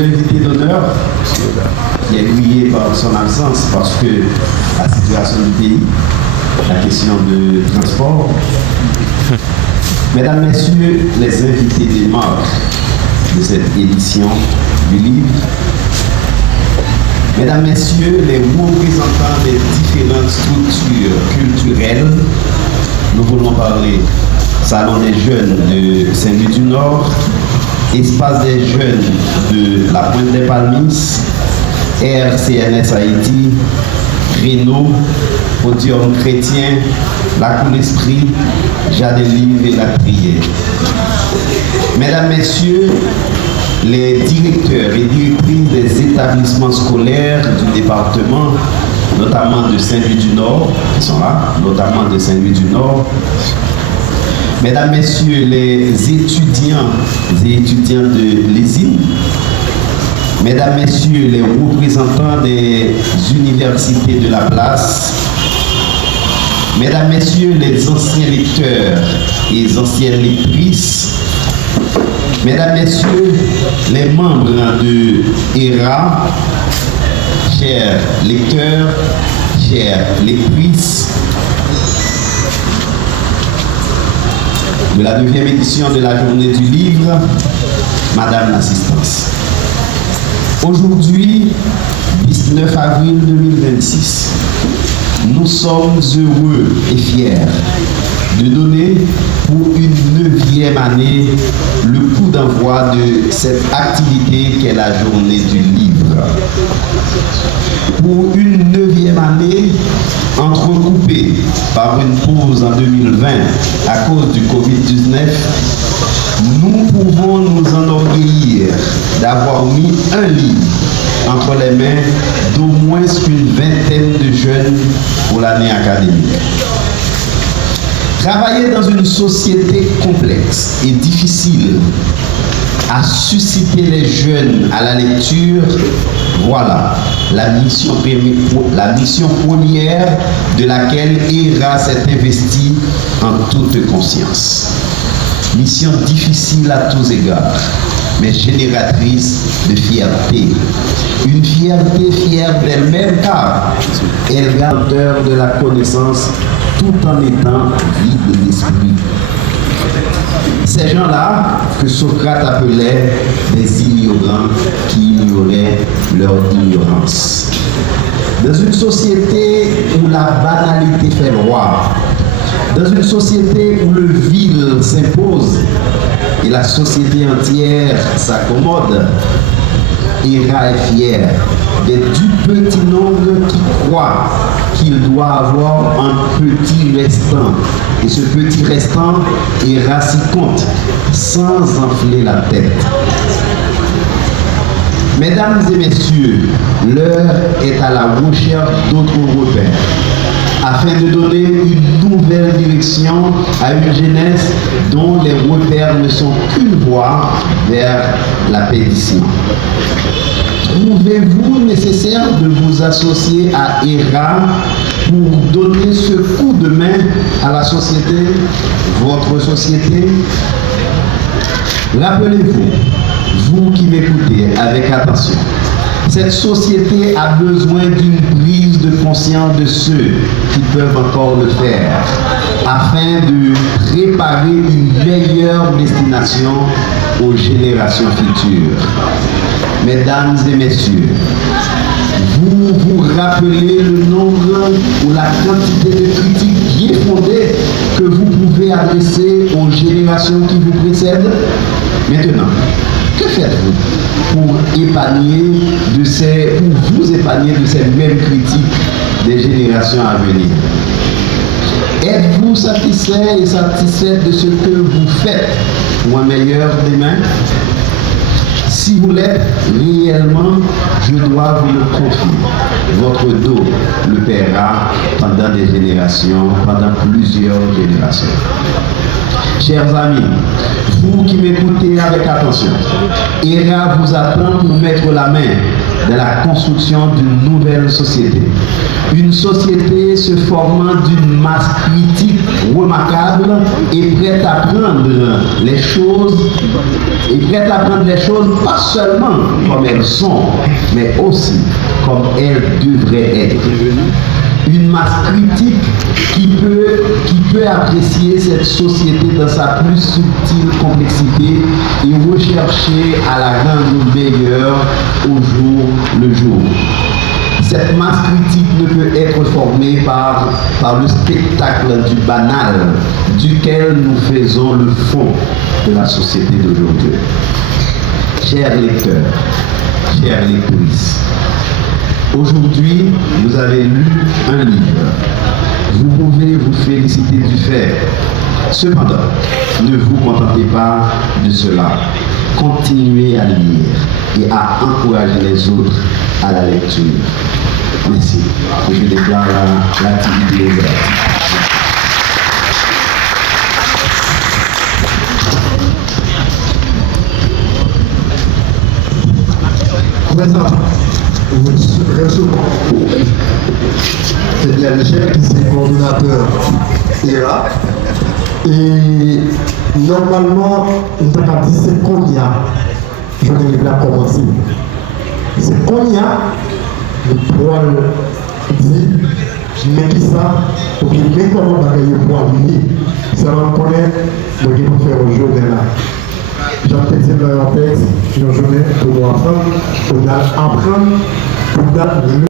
l'invité d'honneur, qui est brillé par son absence parce que la situation du pays, la question de transport. Mesdames, Messieurs, les invités des marques de cette édition du livre, Mesdames, Messieurs, les représentants des différentes structures culturelles, nous voulons parler Salon des jeunes de Saint-Louis du Nord, Espace des jeunes de la Pointe des Palmis, RCNS Haïti, Créneau, Podium Chrétien, La Cour d'Esprit, Jadelive et La Prière. Mesdames, Messieurs, les directeurs et directrices des établissements scolaires du département, notamment de Saint-Louis du Nord, qui sont là, notamment de Saint-Louis du Nord, Mesdames, Messieurs, les étudiants et étudiantes de l'ESIN, Mesdames, Messieurs, les représentants des universités de la place, Mesdames, Messieurs, les anciens lecteurs et les anciennes lectrices, Mesdames, Messieurs, les membres de ERA, chers lecteurs, chères lectrices, de la 9e édition de la journée du livre, Madame l'assistance. Aujourd'hui, 19 avril 2026, nous sommes heureux et fiers de donner pour une 9e année le coup d'envoi de cette activité qu'est la journée du livre. Pour une 9e année, entrecoupée par une pause en 2020 à cause du Covid-19, nous pouvons nous enorgueillir d'avoir mis un livre entre les mains d'au moins une vingtaine de jeunes pour l'année académique. Travailler dans une société complexe et difficile à susciter les jeunes à la lecture, voilà la mission première de laquelle ERA s'est investie en toute conscience. Mission difficile à tous égards, mais génératrice de fierté. Une fierté fière d'elle-même car elle garde l'heure de la connaissance tout en étant vide d'esprit. Ces gens-là que Socrate appelait des ignorants qui ignoraient leur ignorance. Dans une société où la banalité fait loi, dans une société où le vil s'impose et la société entière s'accommode, ERA est fier d'être du petit nombre qui croit qu'il doit avoir un petit restant. Et ce petit restant, ERA s'y compte sans enfler la tête. Mesdames et messieurs, l'heure est à la recherche d'autres repères afin de donner une nouvelle direction à une jeunesse dont les repères ne sont qu'une voie vers la perdition. Trouvez-vous nécessaire de vous associer à ERA pour donner ce coup de main à la société, votre société? Rappelez-vous, vous qui m'écoutez avec attention, cette société a besoin d'une prise de conscience de ceux qui peuvent encore le faire, afin de préparer une meilleure destination aux générations futures. Mesdames et messieurs, vous vous rappelez le nombre ou la quantité de critiques bien fondées que vous pouvez adresser aux générations qui vous précèdent? Maintenant, que faites-vous pour vous épargner de ces mêmes critiques des générations à venir? Êtes-vous satisfait et satisfaite de ce que vous faites pour un meilleur demain? Si vous l'êtes réellement, je dois vous le confier. Votre dos le paiera pendant des générations, pendant plusieurs générations. Chers amis, vous qui m'écoutez avec attention, ERA vous attend pour mettre la main dans la construction d'une nouvelle société. Une société se formant d'une masse critique remarquable et prête à prendre les choses, pas seulement comme elles sont, mais aussi comme elles devraient être. Une masse critique qui peut apprécier cette société dans sa plus subtile complexité et rechercher à la rendre meilleure au jour le jour. Cette masse critique ne peut être formée par le spectacle du banal, duquel nous faisons le fond de la société d'aujourd'hui. Chers lecteurs, chères lectrices, aujourd'hui, vous avez lu un livre. Vous pouvez vous féliciter du fait. Cependant, ne vous contentez pas de cela. Continuez à lire et à encourager les autres à la lecture. Merci. Je déclare l'activité ouverte. Présent. C'est bien Michel qui est coordinateur ERA. Et normalement, on a dit c'est Konya. Je vais là commencer. C'est Konya, le poil dit, mais qui ça, pour qu'il met comment on va gagner le poil lié. Ça va connaître, donc il faut faire un jour de là. J'entends dans leur texte, une journée pour nous apprendre, pour apprendre, pour